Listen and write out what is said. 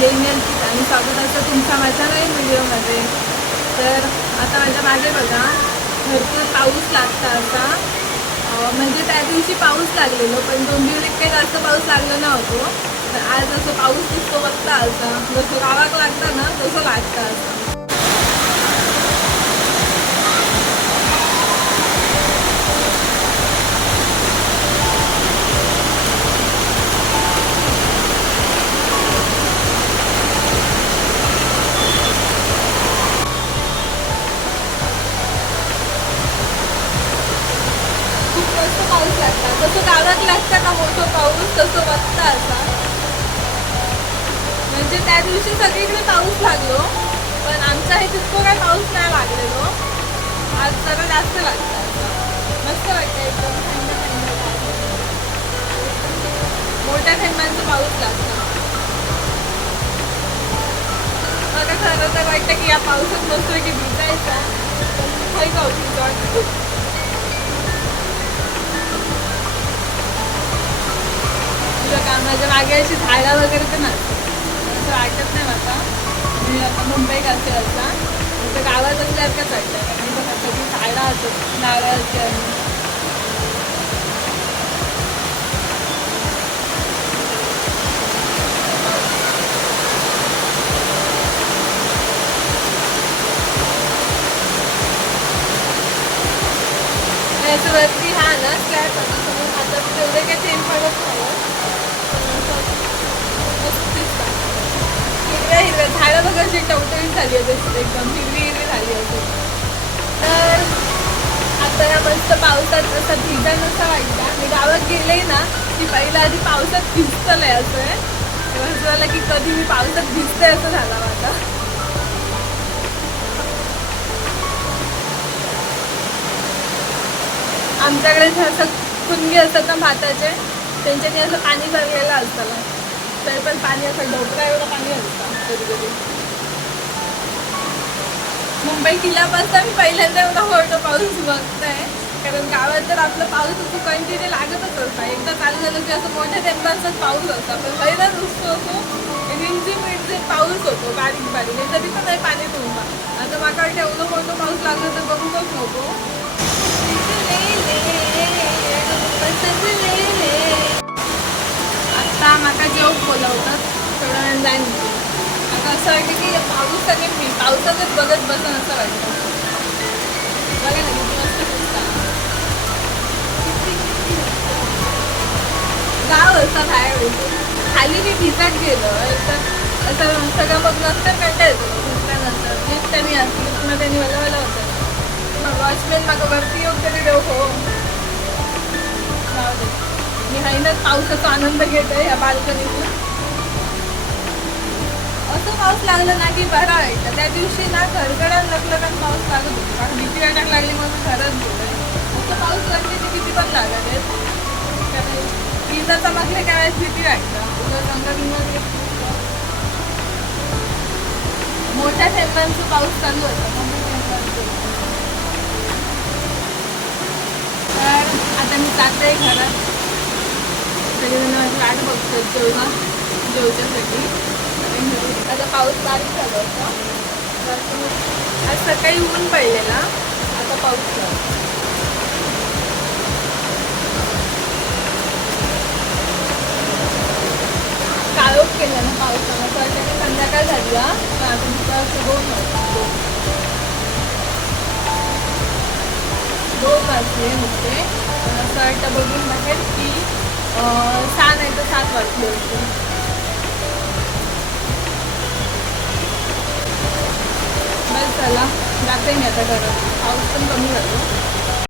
डेनियलची आणि स्वागत असतं तुमचा माझ्या नवीन व्हिडिओमध्ये. तर आता माझ्या मागे बघा भरपूर पाऊस लागता असा, म्हणजे त्या दिवशी पाऊस लागलेलो पण डोंबिवलीत काही जास्त पाऊस लागला नव्हतो. तर आज असं पाऊस दिसतो बघता असा, जसं गावाक लागता ना तसं लागतं असं. पाऊस लागता जसं गावात लागतं ना मोठं पाऊस तसं वाटतं असा. म्हणजे त्या दिवशी सगळीकडे पाऊस लागलो पण आमच्या हे तितकं काय पाऊस नाही लागलेलो. आज जरा जास्त लागतं असं. मस्त वाटतं एकदम थंड थंड मोठ्या थेंबांचा पाऊस लागतो. मला खरं तर वाटतं की या पावसात मस्त की भिजायचा पण काही का माझ्या मागे अशी झाडं वगैरे तर असं वाटत नाही मला. मी आता मुंबईत असेल असा तर गावात असल्यासारखंच वाटतं कारण बघा सगळी झाडं असत नारळाची आणि असं वरती हा ना स्लॅब आता तेवढे काही चेंज पडत नाही. हिरव्या हिरव्या झाडं बघा अशी टवटवीत झाली होती एकदम हिरवी हिरवी झाली होती. तर आता या मस्त पावसात असं भिजा नसा वाटता. मी गावात गेले ना की पहिला आधी पावसात भिजतलंय असं आहे तेव्हा असं झालं की कधी मी पावसात भिजते असं झालं माझा. आमच्याकडे असं कुंडी असतात ना भाताचे त्यांच्यानी असं पाणी भरलेलं असतं तरी पण पाणी असं ढोकळा एवढं पाणी असतं कधी कधी. मुंबई किल्ल्यापासून मी पहिल्यांदा एवढा मोठा पाऊस बघतोय कारण गावात तर आपलं पाऊस असं कंटिन्यू लागतच असतं. एकदा चालू झालं की असं मोठ्या टेम्पराचाच पाऊस असतो पण पहिला नुसतो असो रिमझिम पाऊस होतो बारीक बारीक तरी पण नाही पाणी तुंबा. आता माका वाटतं एवढं मोठं पाऊस लागलं तर बघूनच नको. आता माका जेवण बोलावतात थोडं वेळ जाईन. आता असं वाटतं की पाऊस आणि मी पावसातच बघत बसन असं वाटतं. बघा ना किती मस्त दिसतात. गाव असं बाहेर खाली मी भिजत गेलो तर असं सगळं मग नंतर कंटाळ येतो भिजल्यानंतर लिफ्ट त्यांनी असली पुन्हा त्यांनी वला होतं मग वॉचमॅन मागं वरती येऊन तरी देऊ हो. मी हायनच पावसाचा आनंद घेतोय या बाल्कनीतून. असं पाऊस लागला ना की बरा वाटतं. त्या दिवशी ना घरगडण लगलगण पाऊस लागत होतो कारण भीती वाटायला लागली म्हणून खरंच गेलं. असं पाऊस लागले की किती पण लागत आहेत कारण विजा चमकले त्या वेळेस भीती वाटतं. मोठ्या थेंबांचा पाऊस चालू होता मोठ्या थेंबांचं. तर आता मी जाते घरात. सगळेजण माझी वाट बघतात जेवच्यासाठी. आता पाऊस बारीक झाला होता आज सकाळी ऊन पडलेला आता पाऊस झाला. काळोख केला ना पावसानं तर संध्याकाळ झाली पण आता दुसरा 2 वाजले होते पण असं वाटतं बघून बाहेर की 6 नाही तर 7 वाजले होते. बस झाला जाते मी आता घरात. पाऊस पण कमी झालो.